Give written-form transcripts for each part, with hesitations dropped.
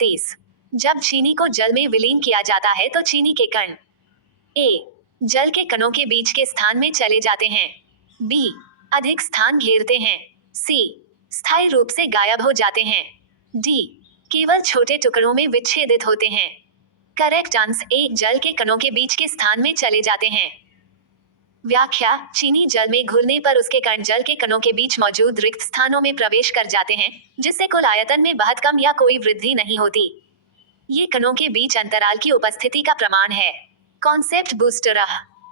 30। जब चीनी को जल में विलीन किया जाता है तो चीनी के कण ए जल के कणों के बीच के स्थान में चले जाते हैं, बी अधिक स्थान घेरते हैं, सी स्थायी रूप से गायब हो जाते हैं, डी केवल छोटे टुकड़ों में विच्छेदित होते हैं। करेक्ट आंसर ए जल के कणों के बीच के स्थान में चले जाते हैं। व्याख्या चीनी जल में घुलने पर उसके कण जल के कणों के बीच मौजूद रिक्त स्थानों में प्रवेश कर जाते हैं, जिससे कुल आयतन में बहुत कम या कोई वृद्धि नहीं होती। ये कणों के बीच अंतराल की उपस्थिति का प्रमाण है। कॉन्सेप्ट बूस्टर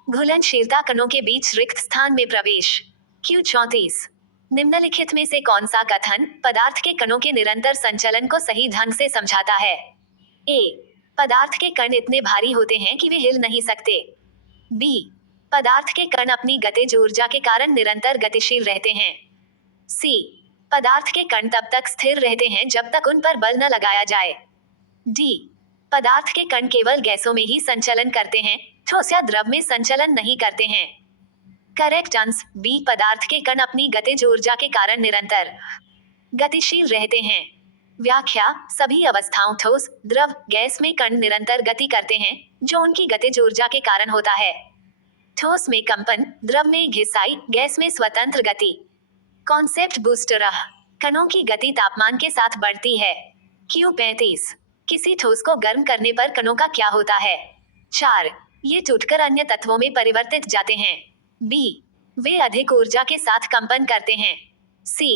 घुलनशीलता कणों के बीच रिक्त स्थान में प्रवेश। क्यू 34। निम्नलिखित में से कौन सा कथन पदार्थ के कणों के निरंतर संचलन को सही ढंग से समझाता है? ए पदार्थ के कण इतने भारी होते हैं कि वे हिल नहीं सकते, बी पदार्थ के कण अपनी गतिज ऊर्जा के कारण निरंतर गतिशील रहते हैं, सी पदार्थ के कण तब तक स्थिर रहते हैं जब तक उन पर बल न लगाया जाए, डी पदार्थ के कण केवल गैसों में ही संचलन करते हैं, ठोस या द्रव में संचलन नहीं करते हैं। करेक्ट आंसर बी पदार्थ के कण अपनी गतिज ऊर्जा के कारण निरंतर गतिशील रहते हैं। व्याख्या सभी अवस्थाओं ठोस, द्रव, गैस में कण निरंतर गति करते हैं, जो उनकी गतिज ऊर्जा के कारण होता है। ठोस में कंपन, द्रव में घिसाई, गैस में स्वतंत्र गति। कॉन्सेप्ट बूस्टर कणों की गति तापमान के साथ बढ़ती है। क्यू 35। किसी ठोस को गर्म करने पर कणों का क्या होता है? 4 ये टूटकर अन्य तत्वों में परिवर्तित जाते हैं, बी वे अधिक ऊर्जा के साथ कंपन करते हैं, सी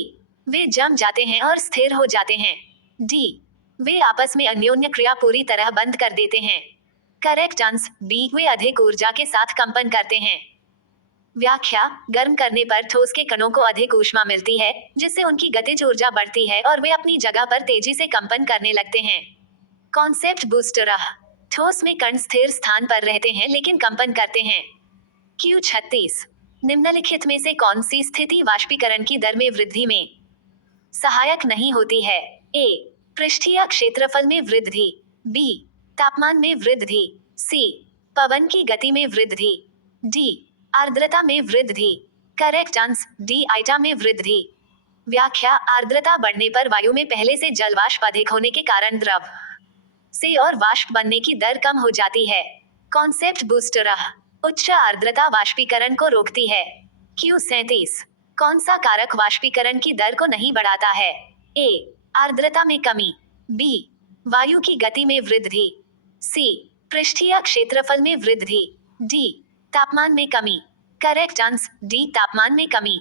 वे जम जाते हैं और स्थिर हो जाते हैं, डी वे आपस में अन्योन्य क्रिया पूरी तरह बंद कर देते हैं। करेक्ट आंसर बी वे अधिक ऊर्जा के साथ कंपन करते हैं। व्याख्या गर्म करने पर ठोस के कणों को अधिक ऊष्मा मिलती है, जिससे उनकी गतिज ऊर्जा बढ़ती है और वे अपनी जगह पर तेजी से कंपन करने लगते हैं। कॉन्सेप्ट बूस्टर ठोस में कण स्थिर स्थान पर रहते हैं लेकिन कंपन करते हैं। क्यू 36। निम्नलिखित में से कौन सी स्थिति वाष्पीकरण की दर में वृद्धि में सहायक नहीं होती है? ए पृष्ठीय क्षेत्रफल में वृद्धि, बी तापमान में वृद्धि, सी पवन की गति में वृद्धि, डी आर्द्रता में वृद्धि। करेक्ट आंसर डी आइटा में वृद्धि। व्याख्या आर्द्रता बढ़ने पर वायु में पहले से जल वाष्प अधिक होने के कारण द्रव से और वाष्प बनने की दर कम हो जाती है। कॉन्सेप्ट बूस्टर उच्च आर्द्रता वाष्पीकरण को रोकती है। क्यू 37। कौन सा कारक वाष्पीकरण की दर को नहीं बढ़ाता है? ए आर्द्रता में कमी, बी वायु की गति में वृद्धि, सी पृष्ठीय क्षेत्रफल में वृद्धि, डी तापमान में कमी। करेक्ट आंसर डी तापमान में कमी।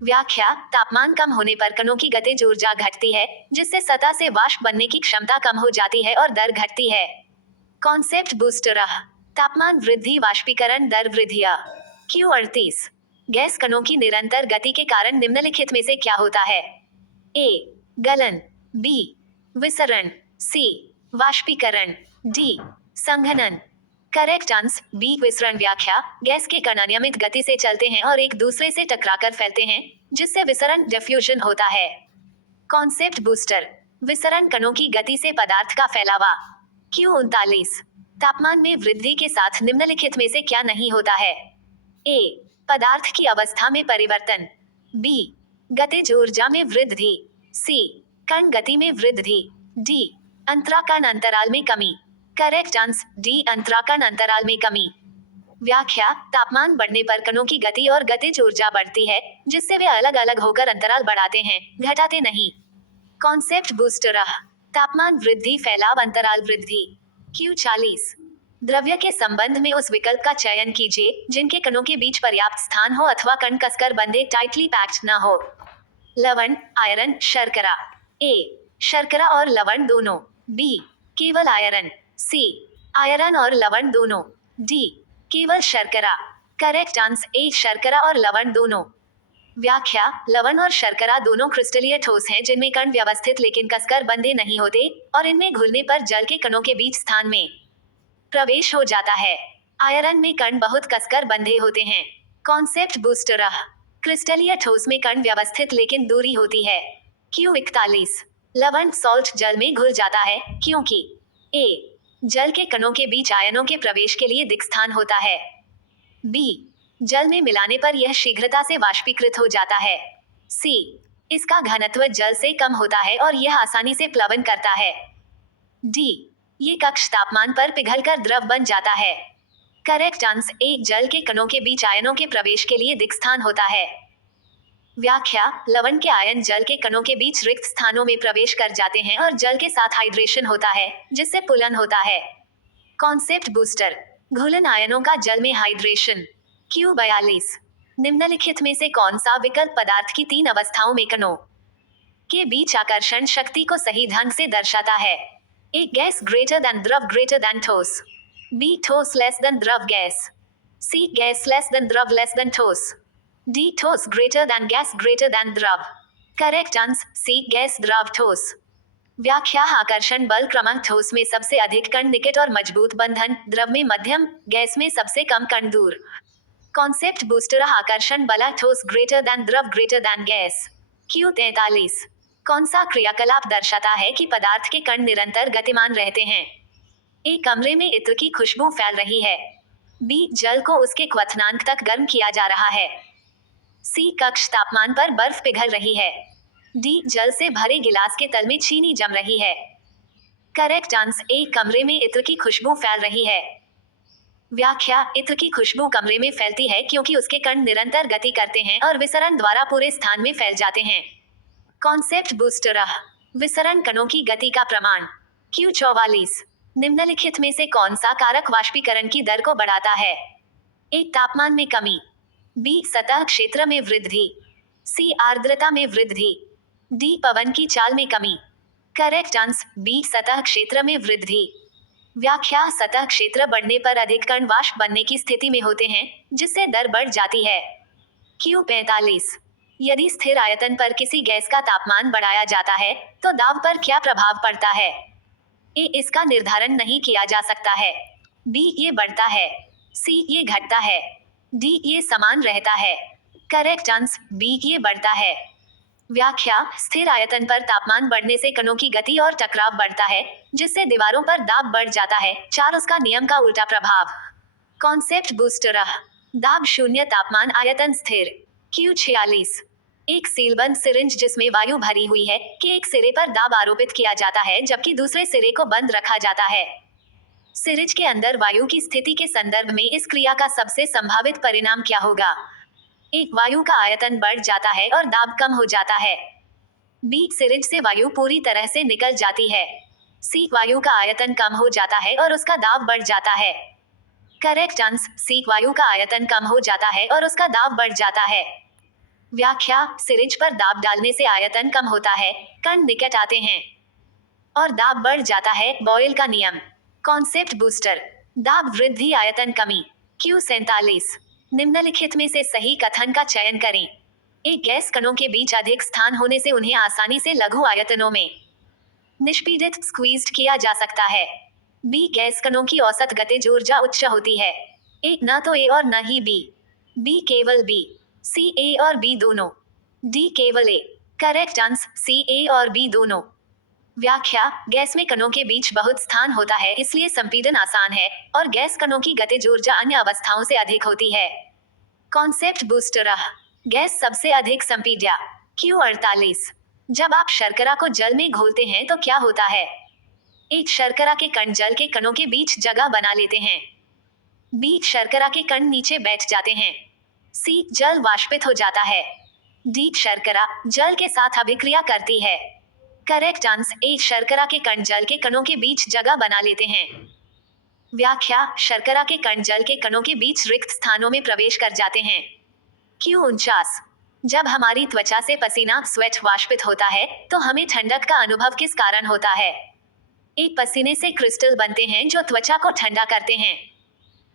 व्याख्या तापमान कम होने पर कणों की गतिज ऊर्जा घटती है, जिससे सतह से वाष्प बनने की क्षमता कम हो जाती है और दर घटती है। कॉन्सेप्ट बूस्टर तापमान वृद्धि वाष्पीकरण दर वृद्धिया। क्यू 38। गैस कणों की निरंतर गति के कारण निम्नलिखित में से क्या होता है? ए गलन, बी विसरण, सी वाष्पीकरण, डी संघनन। करेक्ट आंसर बी विसरण। व्याख्या गैस के कण अनियमित गति से चलते हैं और एक दूसरे से टकराकर फैलते हैं, जिससे विसरण डिफ्यूजन होता है। कॉन्सेप्ट बूस्टर विसरण कणों की गति से पदार्थ का फैलावा। क्यू 39। तापमान में वृद्धि के साथ निम्नलिखित में से क्या नहीं होता है? ए पदार्थ की अवस्था में परिवर्तन, बी गतिज ऊर्जा में वृद्धि, सी कण गति में वृद्धि, डी अंतराकण अंतराल में कमी। करेक्ट आंसर डी अंतराकण अंतराल में कमी। व्याख्या तापमान बढ़ने पर कणों की गति और गतिज ऊर्जा बढ़ती है, जिससे वे अलग अलग होकर अंतराल बढ़ाते हैं, घटाते नहीं। कॉन्सेप्ट बूस्टर तापमान वृद्धि फैलाव अंतराल वृद्धि। क्यू 40। द्रव्य के संबंध में उस विकल्प का चयन कीजिए जिनके कणों के बीच पर्याप्त स्थान हो अथवा कण कसकर बंधे टाइटली पैक्ड न हो। लवण, आयरन, शर्करा। ए शर्करा और लवण दोनों, बी केवल आयरन, सी आयरन और लवण दोनों, डी केवल शर्करा। करेक्ट आंसर ए शर्करा और लवण दोनों। व्याख्या लवण और शर्करा दोनों क्रिस्टलीय ठोस हैं जिनमें कण व्यवस्थित लेकिन कसकर बंधे नहीं होते और इनमें घुलने पर जल के कणों के बीच स्थान में प्रवेश हो जाता है। आयरन में कण बहुत कसकर बंधे होते हैं। कॉन्सेप्ट बूस्टर क्रिस्टलीय ठोस में कण व्यवस्थित लेकिन दूरी होती है। क्यू 41। लवण सॉल्ट जल में घुल जाता है क्योंकि ए जल के कणों के बीच आयनों के प्रवेश के लिए दिक्स्थान होता है, बी जल में मिलाने पर यह शीघ्रता से वाष्पीकृत हो जाता है, सी इसका घनत्व जल से कम होता है और यह आसानी से प्लवन करता है। डी, ये कक्ष तापमान पर पिघलकर द्रव बन जाता है। करेक्ट आंसर ए, जल के कणों के बीच आयनों के प्रवेश के लिए रिक्त स्थान होता है। व्याख्या, लवण के आयन जल के कणों के बीच रिक्त स्थानों में प्रवेश कर जाते हैं और जल के साथ हाइड्रेशन होता है, जिससे पुलन होता है। कॉन्सेप्ट बूस्टर, घुलन आयनों का जल में हाइड्रेशन। Q42, निम्नलिखित में से कौन सा विकल्प पदार्थ की 3 अवस्थाओं में कणों के बीच आकर्षण शक्ति को सही ढंग से दर्शाता है? ए, गैस ग्रेटर देन द्रव ग्रेटर देन ठोस। बी, ठोस लेस देन द्रव गैस। सी, गैस लेस देन द्रव लेस देन ठोस। डी, ठोस greater than gas greater than द्रव। करेक्ट आंसर सी, गैस द्रव ठोस। व्याख्या, आकर्षण बल क्रमांक ठोस में सबसे अधिक कण निकट और मजबूत बंधन, द्रव में मध्यम, गैस में सबसे कम कण दूर। कॉन्सेप्ट बूस्टर, आकर्षण बल ठोस ग्रेटर देन द्रव ग्रेटर देन गैस। Q43, कौन सा क्रियाकलाप दर्शाता है कि पदार्थ के कण निरंतर गतिमान रहते हैं? ए, कमरे में इत्र की खुशबू फैल रही है। बी, जल को उसके क्वथनांक तक गर्म किया जा रहा है। सी, कक्ष तापमान पर बर्फ पिघल रही है। डी, जल से भरे गिलास के तल में चीनी जम रही है। करेक्ट आंसर ए, कमरे में इत्र की खुशबू फैल रही है। व्याख्या, इत्र की खुशबू कमरे में फैलती है क्योंकि उसके कण निरंतर गति करते हैं और विसरण द्वारा पूरे स्थान में फैल जाते हैं। कॉन्सेप्ट बूस्टर, विसरण कणों की गति का प्रमाण। Q44, निम्नलिखित में से कौन सा कारक वाष्पीकरण की दर को बढ़ाता है? ए, तापमान में कमी। बी, सतह क्षेत्र में वृद्धि। सी, आर्द्रता में वृद्धि। डी, पवन की चाल में कमी। करेक्ट आंसर बी, सतह क्षेत्र में वृद्धि। व्याख्या, सतह क्षेत्र बढ़ने पर अधिक कण वाष्प बनने की स्थिति में होते हैं, जिससे दर बढ़ जाती है। Q45, यदि स्थिर आयतन पर किसी गैस का तापमान बढ़ाया जाता है तो दाब पर क्या प्रभाव पड़ता है? ए, इसका निर्धारण नहीं किया जा सकता है। बी, ये बढ़ता है। सी, ये घटता है। डी, ये समान रहता है। करेक्ट आंसर बी, ये बढ़ता है। व्याख्या, स्थिर आयतन पर तापमान बढ़ने से कणों की गति और टकराव बढ़ता है, जिससे दीवारों पर दाब बढ़ जाता है। 4, उसका नियम का उल्टा प्रभाव। कॉन्सेप्ट बूस्टर, दाब शून्य, तापमान आयतन स्थिर। Q46, एक सीलबंद सिरिंज जिसमें वायु भरी हुई है कि एक सिरे पर दाब आरोपित किया जाता है जबकि दूसरे सिरे को बंद रखा जाता है। सिरिंज के अंदर वायु की स्थिति के संदर्भ में इस क्रिया का सबसे संभावित परिणाम क्या होगा? एक, वायु का आयतन बढ़ जाता है और दाब कम हो जाता है। बी, सिरिंज से वायु पूरी तरह से निकल जाती है। सी, वायु का आयतन कम हो जाता है और उसका दाब बढ़ जाता है। करेक्ट आंसर सी, वायु का आयतन कम हो जाता है और उसका दाब बढ़ जाता है। व्याख्या, सिरिंज पर दाब डालने से आयतन कम होता है, कण निकट आते हैं और दाब बढ़ जाता है। बॉयल का नियम। कॉन्सेप्ट बूस्टर, दाब वृद्धि आयतन कमी। Q47, निम्नलिखित में से सही कथन का चयन करें। एक, गैस कणों के बीच अधिक स्थान होने से उन्हें आसानी से लघु आयतनों में निष्पीडित स्क्वीज्ड किया जा सकता है। बी, गैस कणों की औसत गतिज ऊर्जा उच्च होती है। एक, न तो ए और न ही बी। बी, केवल बी। सी, ए और बी दोनों। डी, केवल ए। करेक्ट आंसर सी, ए और बी दोनों। व्याख्या, गैस में कणों के बीच बहुत स्थान होता है इसलिए संपीड़न आसान है और गैस कणों की गतिज ऊर्जा अन्य अवस्थाओं से अधिक होती है। कॉन्सेप्ट बूस्टर, गैस सबसे अधिक संपीड्या। Q48, जब आप शर्करा को जल में घोलते हैं तो क्या होता है? एक, शर्करा के कण जल के कणों के बीच जगह बना लेते हैं। बी, शर्करा के कण नीचे बैठ जाते हैं। सी, जल वाष्पित हो जाता है। डी, शर्करा जल के साथ अभिक्रिया करती है। करेक्ट आंसर ए, शर्करा के कण जल के कणों के बीच जगह बना लेते हैं। व्याख्या, शर्करा के कण जल के कणों के बीच रिक्त स्थानों में प्रवेश कर जाते हैं। Q49, जब हमारी त्वचा से पसीना स्वेट वाष्पित होता है तो हमें ठंडक का अनुभव किस कारण होता है? एक, पसीने से क्रिस्टल बनते हैं जो त्वचा को ठंडा करते हैं।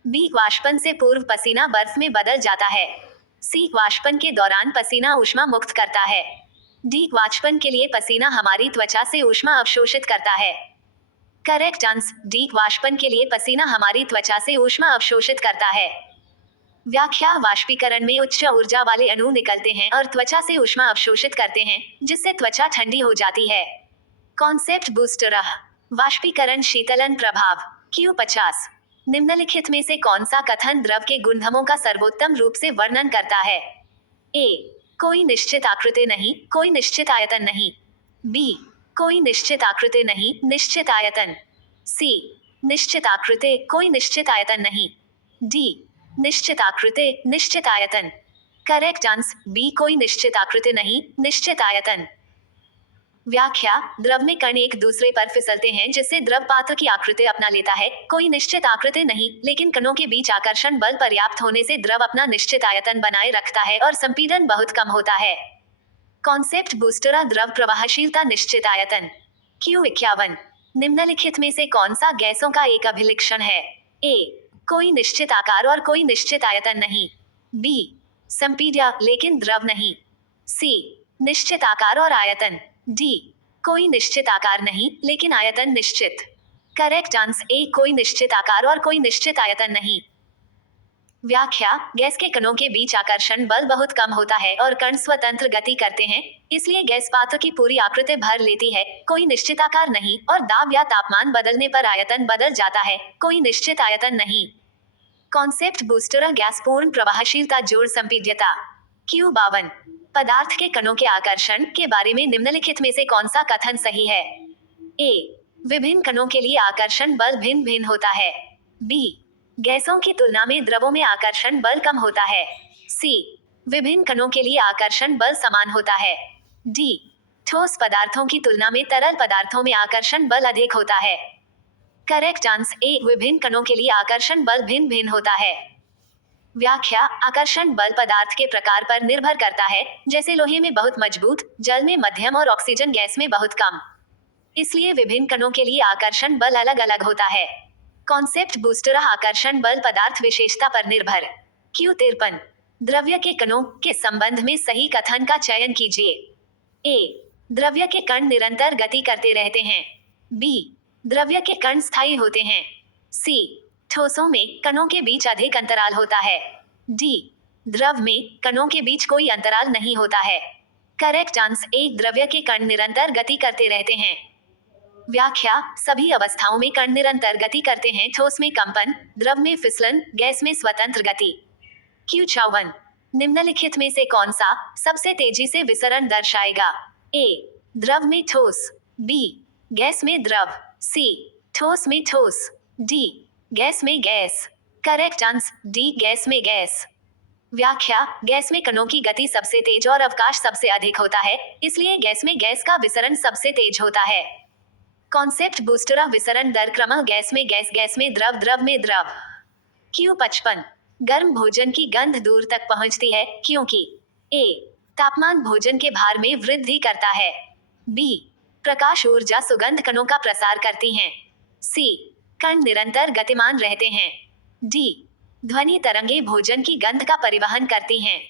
बी, वाष्पन से पूर्व पसीना बर्फ में बदल जाता है। सी, वाष्पन के दौरान पसीना ऊष्मा मुक्त करता है। डी, वाष्पन के लिए पसीना हमारी त्वचा से ऊष्मा अवशोषित करता है। करेक्ट आंसर डी, वाष्पन के लिए पसीना हमारी त्वचा से ऊष्मा अवशोषित करता है। व्याख्या, वाष्पीकरण में उच्च ऊर्जा वाले अणु निकलते हैं और त्वचा से ऊष्मा अवशोषित करते हैं, जिससे त्वचा ठंडी हो जाती है। कॉन्सेप्ट बूस्टर, वाष्पीकरण शीतलन प्रभाव। Q50, निम्नलिखित में से कौन सा कथन द्रव के गुणधर्मों का सर्वोत्तम रूप से वर्णन करता है? ए, कोई निश्चित आकृति नहीं, कोई निश्चित आयतन नहीं। बी, कोई निश्चित आकृति नहीं, निश्चित आयतन। सी, निश्चित आकृति, कोई निश्चित आयतन नहीं। डी, निश्चित आकृति, निश्चित आयतन। करेक्ट आंसर बी, कोई निश्चित आकृति नहीं, निश्चित आयतन। व्याख्या, द्रव में कण एक दूसरे पर फिसलते हैं जिससे द्रव पात्र की आकृति अपना लेता है। कोई निश्चित आकृति नहीं, लेकिन कणों के बीच आकर्षण बल पर्याप्त होने से द्रव अपना निश्चित आयतन बनाए रखता है और संपीड़न बहुत कम होता है। कॉन्सेप्ट बूस्टर, द्रव प्रवाहशीलता निश्चित आयतन। Q51, निम्नलिखित में से कौन सा गैसों का एक अभिलक्षण है? ए, कोई निश्चित आकार और कोई निश्चित आयतन नहीं। बी, संपीड्य लेकिन द्रव नहीं। सी, निश्चित आकार और आयतन। डी, कोई निश्चित आकार नहीं लेकिन आयतन निश्चित। करेक्ट आंसर ए, कोई निश्चित आकार और कोई निश्चित आयतन नहीं। व्याख्या, गैस के कणों के बीच आकर्षण बल बहुत कम होता है और कण स्वतंत्र गति करते हैं, इसलिए गैस पात्र की पूरी आकृति भर लेती है। कोई निश्चित आकार नहीं और दाब या तापमान बदलने पर आयतन बदल जाता है, कोई निश्चित आयतन नहीं। कॉन्सेप्ट बूस्टर, गैस पूर्ण प्रवाहशीलता जोड़ संपीड्यता। Q52, पदार्थ के कणों के आकर्षण के बारे में निम्नलिखित में से कौन सा कथन सही है? ए, विभिन्न कणों के लिए आकर्षण बल भिन्न भिन्न होता है। बी, गैसों की तुलना में द्रवों में आकर्षण बल कम होता है। सी, विभिन्न कणों के लिए आकर्षण बल समान होता है। डी, ठोस पदार्थों की तुलना में तरल पदार्थों में आकर्षण बल अधिक होता है। करेक्ट आंसर ए, विभिन्न कणों के लिए आकर्षण बल भिन्न भिन्न होता है। व्याख्या, आकर्षण बल पदार्थ के प्रकार पर निर्भर करता है, जैसे लोहे में बहुत मजबूत, जल में मध्यम और ऑक्सीजन गैस में बहुत कम। इसलिए विभिन्न कणों के लिए आकर्षण बल अलग अलग होता है। कॉन्सेप्ट बूस्टर, आकर्षण बल पदार्थ विशेषता पर निर्भर। Q53, द्रव्य के कणों के संबंध में सही कथन का चयन कीजिए। ए, द्रव्य के कण निरंतर गति करते रहते हैं। बी, द्रव्य के कण स्थायी होते हैं। सी, ठोसों में कणों के बीच अधिक अंतराल होता है। डी, द्रव में कणों के बीच कोई अंतराल नहीं होता है। करेक्ट आंसर ए, द्रव्य के कण निरंतर गति करते रहते हैं। व्याख्या, सभी अवस्थाओं में कण निरंतर गति करते हैं। ठोस में कंपन, द्रव में फिसलन, गैस में स्वतंत्र गति। Q54, निम्नलिखित में से कौन सा सबसे तेजी से विसरण दर्शाएगा? ए, द्रव में ठोस। बी, गैस में द्रव। सी, ठोस में ठोस। डी, गैस में gas. Correct answer D, gas में गैस। व्याख्या, गैस में कणों की गति सबसे तेज और अवकाश सबसे अधिक होता है, इसलिए गैस में गैस का विसरण सबसे तेज होता है। कॉन्सेप्ट बूस्टर, विसरण दर क्रम, गैस में गैस, गैस में द्रव, द्रव में द्रव। Q55, गर्म भोजन की गंध दूर तक पहुंचती है क्योंकि ए, तापमान भोजन के भार में वृद्धि करता है। बी, प्रकाश ऊर्जा सुगंध कणों का प्रसार करती हैं। सी, कण निरंतर गतिमान रहते हैं। डी, ध्वनि तरंगे भोजन की गंध का परिवहन करती हैं।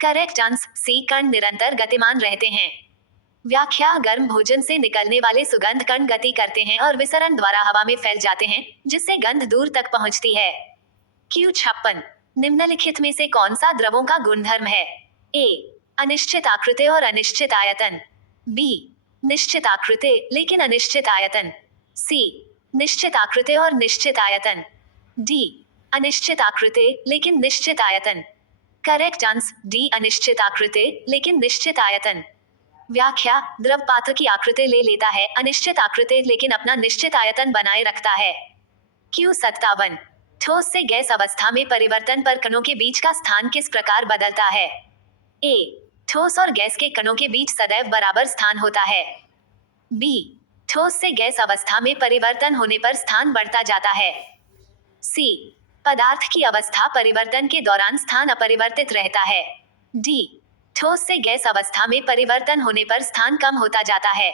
करेक्ट आंसर सी, कण निरंतर गतिमान रहते हैं। व्याख्या, गर्म भोजन से निकलने वाले सुगंध कण गति करते हैं और विसरण द्वारा हवा में फैल जाते हैं, जिससे गंध दूर तक पहुंचती है। Q56, निम्नलिखित में से कौन सा द्रवों का गुणधर्म है? ए, अनिश्चित आकृति और अनिश्चित आयतन। बी, निश्चित आकृति लेकिन अनिश्चित आयतन। सी, निश्चित आकृति और निश्चित आयतन। डी, अनिश्चित आकृति लेकिन निश्चित आयतन। करेक्ट आंसर डी, अनिश्चित आकृति लेकिन निश्चित आयतन। व्याख्या, द्रव पात्र की आकृति ले लेता है, अनिश्चित आकृति लेकिन अपना निश्चित आयतन बनाए रखता है। Q57, ठोस से गैस अवस्था में परिवर्तन पर कणों के बीच का स्थान किस प्रकार बदलता है? ए, ठोस और गैस के कणों के बीच सदैव बराबर स्थान होता है। बी, ठोस से गैस अवस्था में परिवर्तन होने पर स्थान बढ़ता जाता है। सी, पदार्थ की अवस्था परिवर्तन के दौरान स्थान अपरिवर्तित रहता है। डी, ठोस से गैस अवस्था में परिवर्तन होने पर स्थान कम होता जाता है।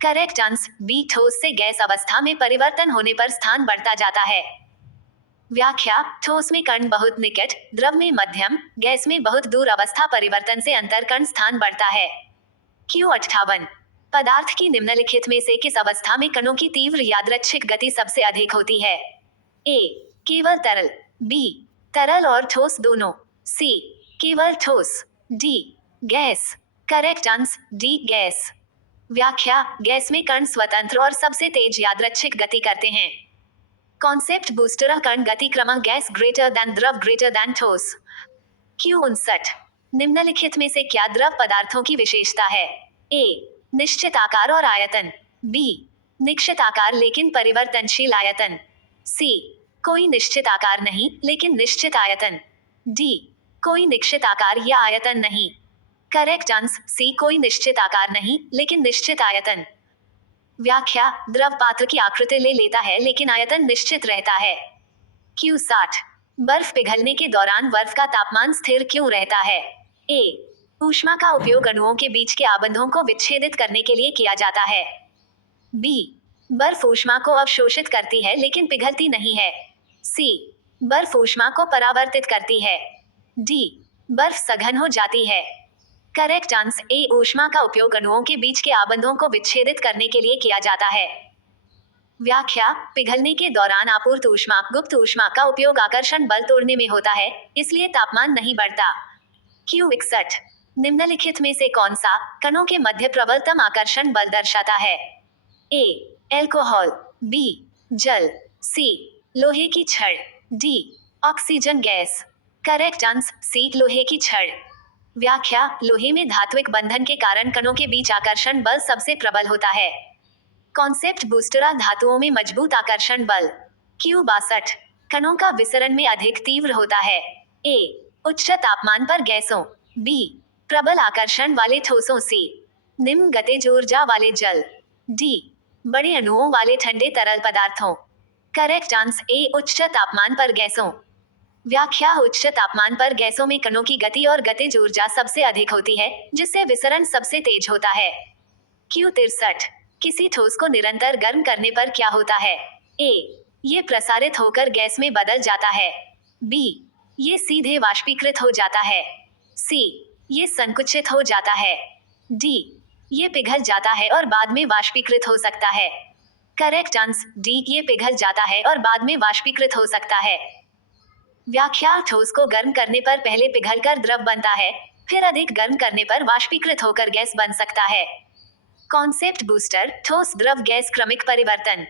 करेक्ट आंसर बी, ठोस से गैस अवस्था में परिवर्तन होने पर स्थान बढ़ता जाता है। व्याख्या, ठोस में कण बहुत निकट, द्रव में मध्यम, गैस में बहुत दूर अवस्था परिवर्तन से अंतर कण स्थान बढ़ता है। Q58, पदार्थ की निम्नलिखित में से किस अवस्था में कणों की तीव्र यादृच्छिक गति सबसे अधिक होती है? ए, केवल तरल। बी, तरल और ठोस दोनों। सी, केवल ठोस। D, gas. Correct answer D, gas. व्याख्या, गैस में कण स्वतंत्र और सबसे तेज यादृच्छिक गति करते हैं। कॉन्सेप्ट बूस्टर, कण गति क्रम, गैस ग्रेटर दैन द्रव ग्रेटर दैन ठोस। Q59, निम्नलिखित में से क्या द्रव पदार्थों की विशेषता है? ए, निश्चित आकार और आयतन। बी, निश्चित आकार लेकिन परिवर्तनशील आयतन। सी, कोई निश्चित आकार नहीं लेकिन निश्चित आयतन। डी, कोई निश्चित आकार या आयतन नहीं। करेक्ट आंसर सी, कोई निश्चित आकार नहीं लेकिन निश्चित आयतन। व्याख्या, द्रव पात्र की आकृति ले लेता है लेकिन आयतन निश्चित रहता है। Q60, बर्फ पिघलने के दौरान बर्फ का तापमान स्थिर क्यों रहता है? ए, ऊष्मा का उपयोग अणुओं के बीच के आबंधों को विच्छेदित करने के लिए किया जाता है। बी, बर्फ ऊष्मा को अवशोषित करती है लेकिन पिघलती नहीं है। सी, बर्फ ऊष्मा को परावर्तित करती है। डी, बर्फ सघन हो जाती है। करेक्ट आंसर ए, ऊष्मा का उपयोग अणुओं के बीच के आबंधों को विच्छेदित करने के लिए किया जाता है। व्याख्या, पिघलने के दौरान आपूर्त ऊष्मा गुप्त ऊष्मा का उपयोग आकर्षण बल तोड़ने में होता है, इसलिए तापमान नहीं बढ़ता। Q61, निम्नलिखित में से कौन सा कणों के मध्य प्रबलतम आकर्षण बल दर्शाता है? ए, एल्कोहल। बी, जल। सी, लोहे की छड़। D, oxygen gas. Correct answer C, लोहे की छड़। व्याख्या, लोहे में धात्विक बंधन के कारण कणों के बीच आकर्षण बल सबसे प्रबल होता है। कॉन्सेप्ट बूस्टर, धातुओं में मजबूत आकर्षण बल। Q62, कणों का विसरण में अधिक तीव्र होता है। ए, उच्च तापमान पर गैसों। बी, प्रबल आकर्षण वाले ठोसों। सी, निम्न गतिज ऊर्जा वाले जल। डी, बड़े अणुओं वाले ठंडे तरल पदार्थों। करेक्ट आंसर ए, उच्च तापमान पर गैसों। व्याख्या, उच्च तापमान पर गैसों में कणों की गति और गतिज ऊर्जा सबसे अधिक होती है, जिससे विसरण सबसे तेज होता है। Q63, किसी ठोस को निरंतर गर्म करने पर क्या होता है? ए, ये प्रसारित होकर गैस में बदल जाता है। बी, ये सीधे वाष्पीकृत हो जाता है। सी, ये संकुचित हो जाता है। डी, ये पिघल जाता है और बाद में वाष्पीकृत हो सकता है। करेक्ट आंसर डी, ये पिघल जाता है और बाद में वाष्पीकृत हो सकता है। व्याख्या, ठोस को गर्म करने पर पहले पिघलकर द्रव बनता है, फिर अधिक गर्म करने पर वाष्पीकृत होकर गैस बन सकता है। कॉन्सेप्ट बूस्टर, ठोस द्रव गैस क्रमिक परिवर्तन।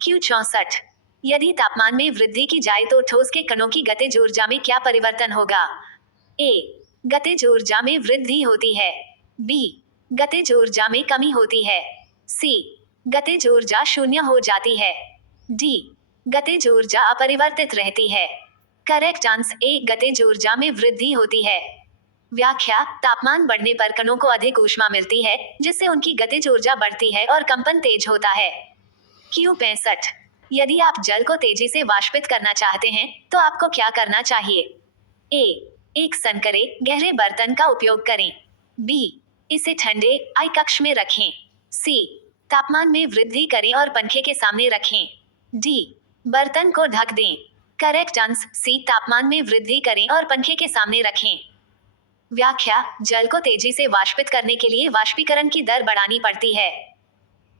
Q64, यदि तापमान में वृद्धि की जाए तो ठोस के कणों की गतिज ऊर्जा में क्या परिवर्तन होगा? ए, गतिज ऊर्जा में वृद्धि होती है। बी, गतिज ऊर्जा में कमी होती है। सी, गतिज ऊर्जा शून्य हो जाती है। डी, गतिज ऊर्जा अपरिवर्तित रहती है। करेक्ट आंसर ए, गतिज ऊर्जा में वृद्धि होती है। व्याख्या, तापमान बढ़ने पर कणों को अधिक ऊष्मा मिलती है, जिससे उनकी गतिज ऊर्जा बढ़ती है और कंपन तेज होता है। Q65, यदि आप जल को तेजी से वाष्पित करना चाहते हैं तो आपको क्या करना चाहिए? ए, एक संकरे गहरे बर्तन का उपयोग करें। बी, इसे ठंडे आई कक्ष में रखें। सी, तापमान में वृद्धि करें और पंखे के सामने रखें। डी, बर्तन को ढक दें। करेक्ट आंसर सी, तापमान में वृद्धि करें और पंखे के सामने रखें। व्याख्या, जल को तेजी से वाष्पित करने के लिए वाष्पीकरण की दर बढ़ानी पड़ती है।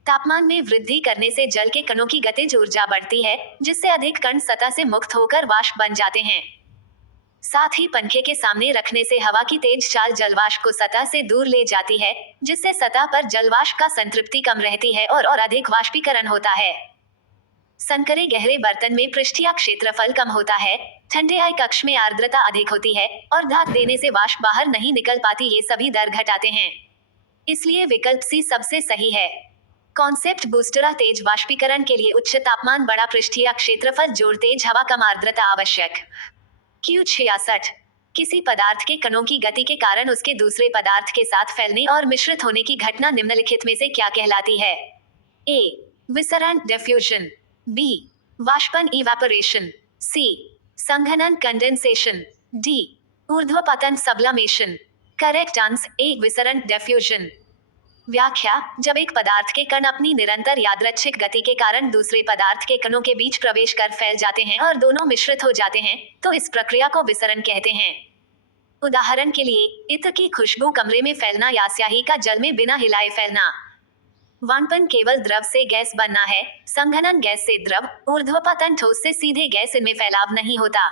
तापमान में वृद्धि करने से जल के कणों की गतिज ऊर्जा बढ़ती है, जिससे अधिक कण सतह से मुक्त होकर वाष्प बन जाते हैं। साथ ही पंखे के सामने रखने से हवा की तेज चाल जलवाष्प को सतह से दूर ले जाती है, जिससे सतह पर जलवाष्प का संतृप्ति कम रहती है और अधिक वाष्पीकरण होता है। संकरे गहरे बर्तन में पृष्ठीय क्षेत्रफल कम होता है, ठंडे आई कक्ष में आर्द्रता अधिक होती है और ढक देने से वाष्प बाहर नहीं निकल पाती, ये सभी दर घटाते हैं। इसलिए विकल्प सी सबसे सही है। कॉन्सेप्ट बूस्टर, तेज वाष्पीकरण के लिए उच्च तापमान, बड़ा पृष्ठीय क्षेत्रफल, जोर, तेज हवा, कम आर्द्रता आवश्यक। Q66, किसी पदार्थ के कणों की गति के कारण उसके दूसरे पदार्थ के साथ फैलने और मिश्रित होने की घटना निम्नलिखित में से क्या कहलाती है? ए, विसरण डिफ्यूजन। बी, वाष्पन इवेपोरेशन। सी, संघनन कंडेंसेशन। डी, ऊर्ध्वपतन सब्लिमेशन। करेक्ट आंसर ए, विसरण डिफ्यूजन। व्याख्या, जब एक पदार्थ के कण अपनी निरंतर यादृच्छिक गति के कारण दूसरे पदार्थ के कणों के बीच प्रवेश कर फैल जाते हैं और दोनों मिश्रित हो जाते हैं, तो इस प्रक्रिया को विसरण कहते हैं। उदाहरण के लिए, इत्र की खुशबू कमरे में फैलना या स्याही का जल में बिना हिलाए फैलना। वाष्पन केवल द्रव से गैस बनना है, संघनन गैस से द्रव, ऊर्ध्वपतन ठोस से सीधे गैस, इनमें फैलाव नहीं होता।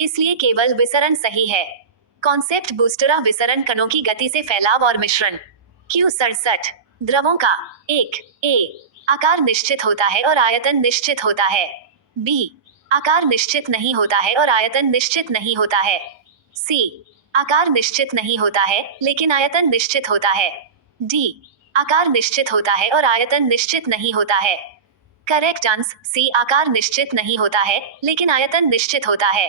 इसलिए केवल विसरण सही है। कॉन्सेप्ट बूस्टर, विसरण कणों की गति से फैलाव और मिश्रण। Q67, द्रवों का। एक, ए, आकार निश्चित होता है और आयतन निश्चित होता है। बी, आकार निश्चित नहीं होता है और आयतन निश्चित नहीं होता है। सी, आकार निश्चित नहीं होता है लेकिन आयतन निश्चित होता है। डी, आकार निश्चित होता है और आयतन निश्चित नहीं होता है। करेक्ट आंसर सी, आकार निश्चित नहीं होता है लेकिन आयतन निश्चित होता है।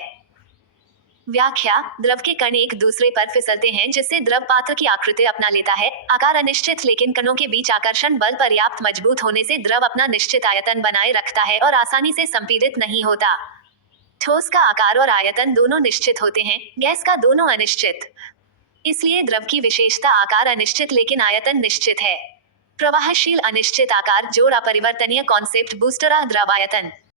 व्याख्या, द्रव के कण एक दूसरे पर फिसलते हैं जिससे द्रव पात्र की आकृति अपना लेता है। आकार अनिश्चित लेकिन कणों के बीच आकर्षण बल पर्याप्त मजबूत होने से द्रव अपना निश्चित आयतन बनाए रखता है और आसानी से संपीड़ित नहीं होता। ठोस का आकार और आयतन दोनों निश्चित होते हैं, गैस का दोनों अनिश्चित। इसलिए द्रव की विशेषता आकार अनिश्चित लेकिन आयतन निश्चित है। प्रवाहशील अनिश्चित आकार जोड़ अपरिवर्तनीय कॉन्सेप्ट बूस्टर द्रव आयतन।